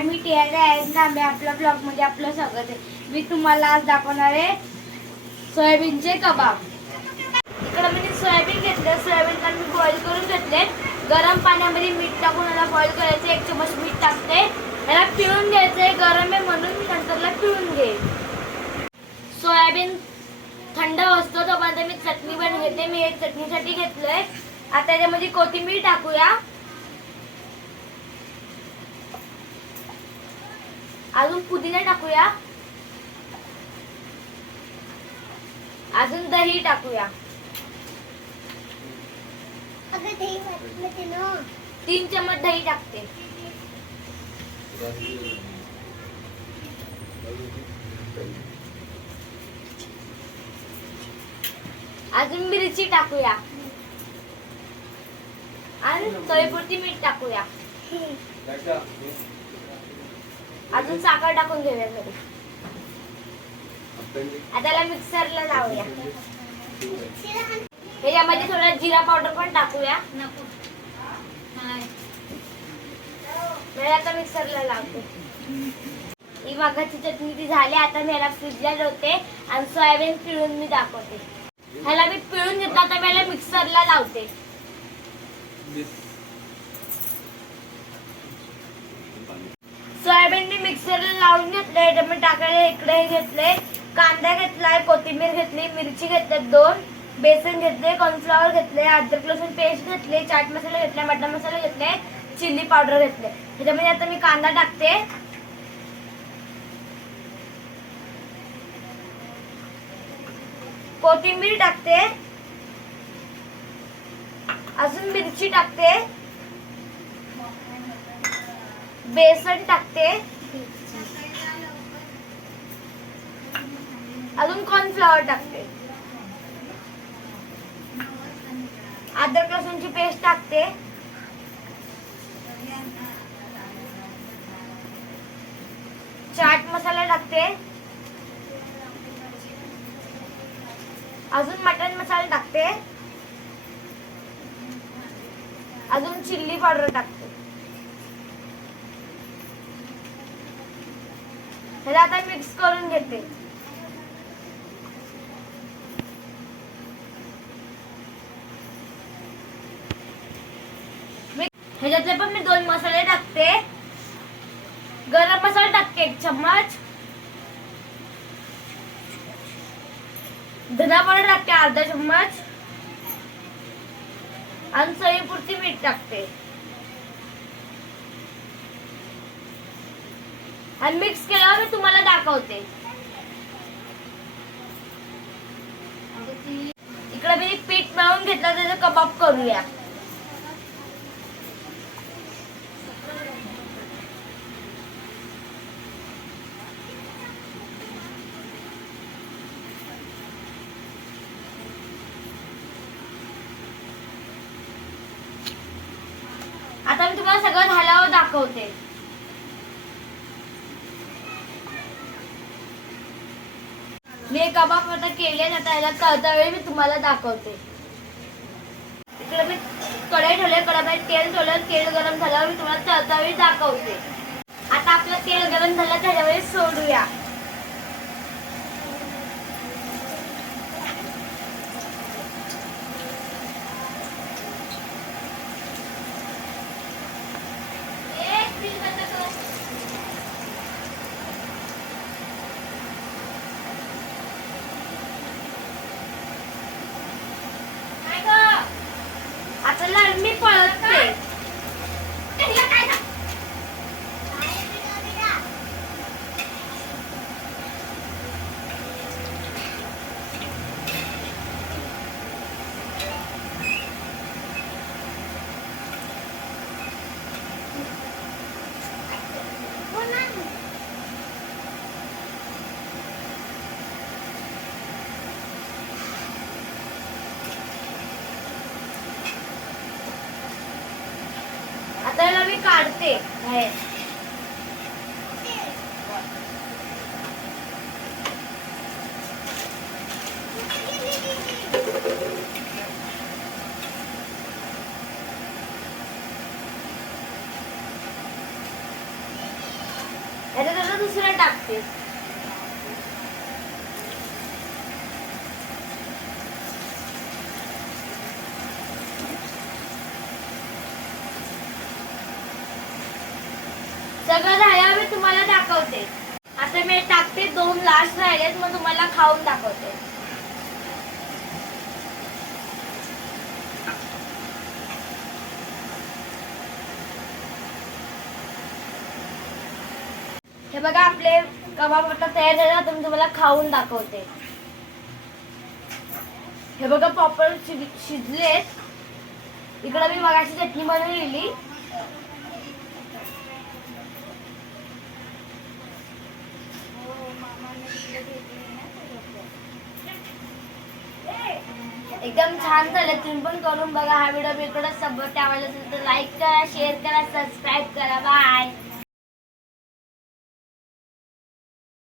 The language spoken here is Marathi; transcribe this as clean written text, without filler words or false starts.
नमस्कार, मी टियारा तांबे. आपल्या ब्लॉग मध्ये आपलं स्वागत आहे. मी तुम्हाला आज दाखवणार आहे सोयाबीनचे कबाब. इकडे मी सोयाबीन घेतले. सोयाबीन मी बॉईल करून घेतले. गरम पाण्यामध्ये मीठ टाकून याला बॉईल करायचे. 1 चमच मीठ टाकते. याला पिळून घ्यायचे. गरम आहे म्हणून नंतरला पिळून घे. सोयाबीन थंड असतो तोपर्यंत मी चटणी बनवून घेते. मी एक चटणीसाठी घेतलंय. आता त्याच्यामध्ये कोथिंबीर टाकूया. अजून पुदिना टाकूया. अजून दही टाकूया. 3 चमच दही टाकते. अजून मिरची टाकूया आणि चवीपुरती मीठ टाकूया. अजून साखर टाकून घेऊया घरी. आता त्याला मिक्सरला लावूया. यामध्ये थोडा जिरा पावडर पण टाकूया. आता मिक्सरला लावते. ही मागाची चटणी ती झाली. आता मी याला फ्रीजला ठेवते आणि सोयाबीन पिळून मी दाखवते. ह्याला मी पिळून घेतला. आता मी याला मिक्सरला लावते. सोयाबीन मी मिक्सरला लावून घेतले. टमाटर टाकायला इकडे घेतले. कांदा घेतलाय, कोथिंबीर घेतली, मिरची घेतली 2, बेसन घेतले, कॉर्नफ्लॉवर घेतले, अद्रक लसूण पेस्ट घेतले, चाट मसाला घेतला, मटन मसाला घेतले, चिली पावडर घेतले. ह्याच्यामध्ये आता मी कांदा टाकते. कोथिंबीर टाकते. अजून मिरची टाकते. बेसन टाकते. अजून कॉर्नफ्लॉवर टाकते. अद्रक लसूणची पेस्ट टाकते. चाट मसाला टाकते. अजून मटन मसाला टाकते. अजून चिल्ली पावडर टाकते. ह्याला आता मिक्स करून घेते. ह्याच्यातले पण मी 2 मसाले टाकते. गरम मसाला टाकते 1 चम्मच. धना पावडर टाकते अर्धा चम्मच. आणि चवीपुरती मीठ टाकते. आणि मिक्स केल्यावर मी तुम्हाला दाखवते. इकडे मी पीठ मळून घेतलं. त्याचा कबाब करूया. आता मी तुम्हाला सगळं झाल्यावर दाखवते. मी कबाब आता केले. आता याला तळता वेळी मी तुम्हाला दाखवते. इकडे मी कढई ठेवले. कढईमध्ये तेल ठेवलं. तेल गरम झाल्यावर मी तुम्हाला तळता वेळी दाखवते. आता आपलं तेल गरम झालं. त्याच्यामध्ये सोडूया. आता मी पळतते. आता याला मी काढते बाहेर. ह्याच्यात आता दुसरं टाकते. सगळं झाल्यावर मी तुम्हाला दाखवते. आता मी टाकते, 2 लास्ट राहिलेत, मग तुम्हाला खाऊन दाखवते. हे बघा आपले कबाब आता तयार झाले. आता मी तुम्हाला खाऊन दाखवते. हे बघा प्रॉपर शिजलेत. इकडे मी मगाची चटणी बनवलेली. एकदम छान झालं. तुम्ही पण करून बघा. हा व्हिडिओ मी इकडे सबस्क्राईब असेल तर लाईक करा, शेअर करा, सबस्क्राईब करा. बाय.